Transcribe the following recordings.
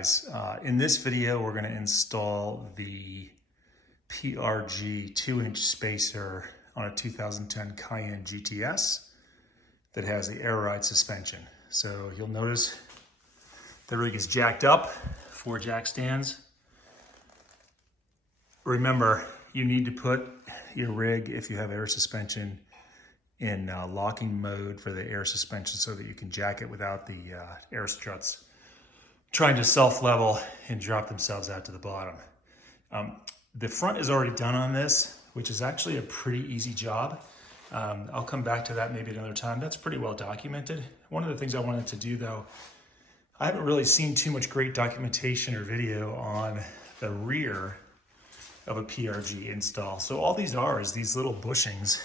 guys, in this video we're going to install the PRG 2-inch spacer on a 2010 Cayenne GTS that has the air ride suspension. So you'll notice the rig is jacked up, 4 jack stands. Remember, you need to put your rig, if you have air suspension, in locking mode for the air suspension so that you can jack it without the air struts trying to self-level and drop themselves out to the bottom. The front is already done on this, which is actually a pretty easy job. I'll come back to that maybe another time. That's pretty well documented. One of the things I wanted to do though, I haven't really seen too much great documentation or video on the rear of a PRG install. So all these are is these little bushings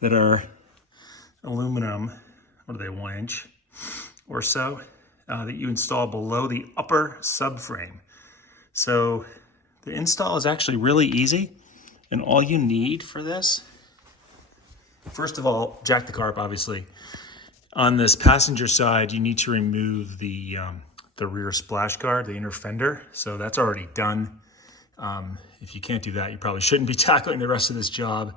that are aluminum, what are they, 1 inch or so, that you install below the upper subframe. So the install is actually really easy, and all you need for this, first of all, jack the car up, obviously. On this passenger side, you need to remove the rear splash guard, the inner fender, so that's already done. If you can't do that, you probably shouldn't be tackling the rest of this job.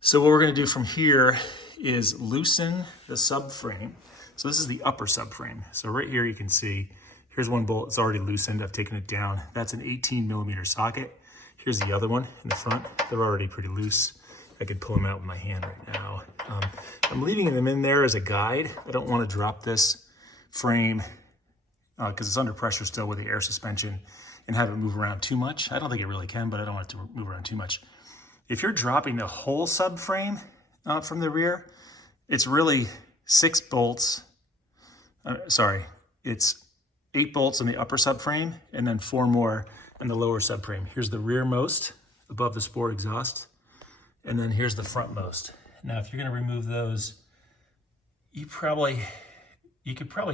So what we're going to do from here is loosen the subframe. So this is the upper subframe. So right here you can see, here's one bolt, it's already loosened, I've taken it down. That's an 18mm socket. Here's the other one in the front. They're already pretty loose. I could pull them out with my hand right now. I'm leaving them in there as a guide. I don't want to drop this frame because it's under pressure still with the air suspension and have it move around too much. I don't think it really can, but I don't want it to move around too much. If you're dropping the whole subframe from the rear, it's really 6 bolts. It's 8 bolts in the upper subframe and then 4 more in the lower subframe. Here's the rearmost above the sport exhaust, and then here's the frontmost. Now, if you're going to remove those, you could probably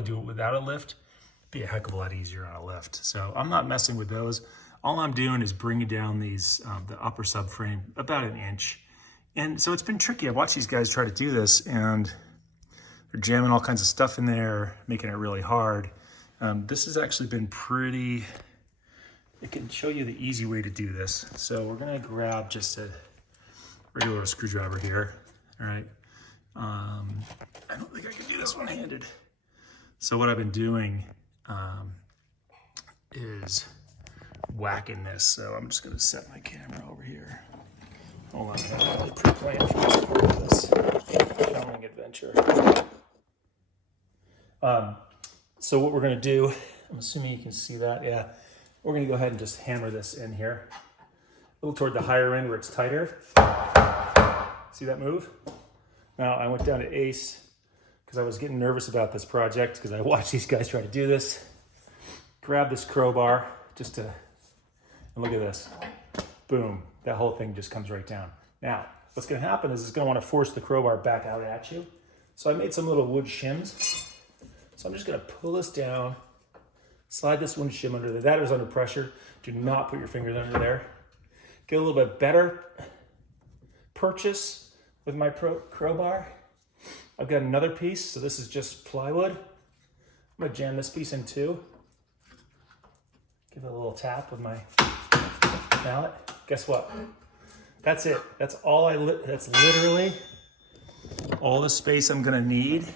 do it without a lift. It'd be a heck of a lot easier on a lift. So I'm not messing with those. All I'm doing is bringing down these, the upper subframe about 1 inch. And so it's been tricky. I've watched these guys try to do this and they're jamming all kinds of stuff in there, making it really hard. This has actually been pretty, I can show you the easy way to do this. So we're gonna grab just a regular screwdriver here, all right? I don't think I can do this one-handed. So what I've been doing is whacking this. So I'm just gonna set my camera over here. Hold on, I have a pre-planned for this part of this filming adventure. So what we're gonna do, I'm assuming you can see that, yeah. We're gonna go ahead and just hammer this in here. A little toward the higher end where it's tighter. See that move? Now I went down to Ace because I was getting nervous about this project because I watched these guys try to do this. Grab this crowbar just to, and look at this. Boom, that whole thing just comes right down. Now, what's gonna happen is it's gonna wanna force the crowbar back out at you. So I made some little wood shims. So I'm just gonna pull this down, slide this wood shim under there. That is under pressure. Do not put your fingers under there. Get a little bit better purchase with my crowbar. I've got another piece, so this is just plywood. I'm gonna jam this piece in too. Give it a little tap with my mallet. Guess what? That's it. That's all that's literally all the space I'm gonna need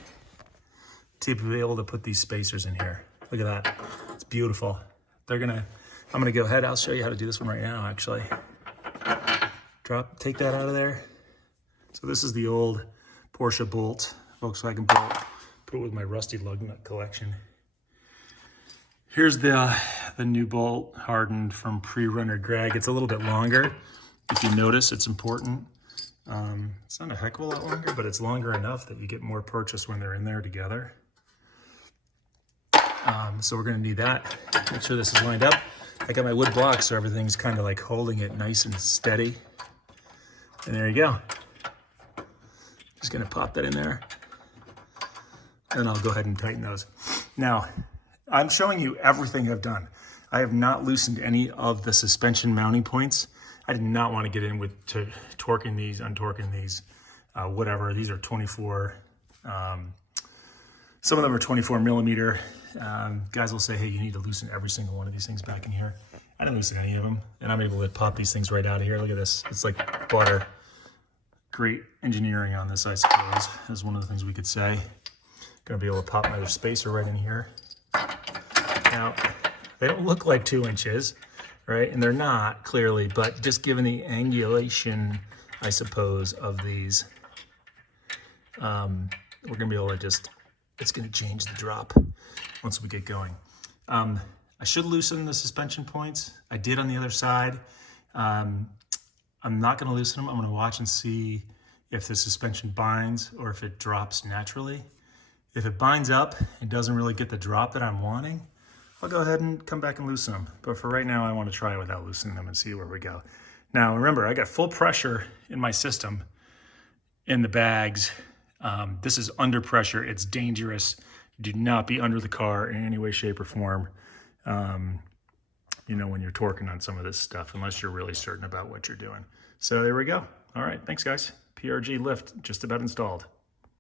to be able to put these spacers in here. Look at that. It's beautiful. I'm gonna go ahead. I'll show you how to do this one right now, actually. Take that out of there. So this is the old Porsche bolt, Volkswagen bolt. Put it with my rusty lug nut collection. Here's the new bolt, hardened from pre-runner Greg. It's a little bit longer. If you notice, it's important. It's not a heck of a lot longer, but it's longer enough that you get more purchase when they're in there together. So we're gonna need that. Make sure this is lined up. I got my wood blocks, so everything's kind of like holding it nice and steady. And there you go. Just gonna pop that in there. And I'll go ahead and tighten those. Now, I'm showing you everything I've done. I have not loosened any of the suspension mounting points. I did not want to get in with torquing these, untorquing these, whatever. These are 24 Some of them are 24 millimeter. Guys will say, hey, you need to loosen every single one of these things back in here. I didn't loosen any of them, and I'm able to pop these things right out of here. Look at this. It's like butter. Great engineering on this, I suppose, is one of the things we could say. Gonna be able to pop my spacer right in here. Now, they don't look like 2 inches, right? And they're not, clearly, but just given the angulation, I suppose, of these, we're gonna be able to just, it's gonna change the drop once we get going. I should loosen the suspension points. I did on the other side. I'm not gonna loosen them. I'm gonna watch and see if the suspension binds or if it drops naturally. If it binds up and doesn't really get the drop that I'm wanting, I'll go ahead and come back and loosen them. But for right now, I wanna try it without loosening them and see where we go. Now, remember, I got full pressure in my system in the bags. This is under pressure. It's dangerous. Do not be under the car in any way, shape, or form. You know, when you're torquing on some of this stuff, unless you're really certain about what you're doing. So there we go. All right, thanks guys. PRG lift just about installed.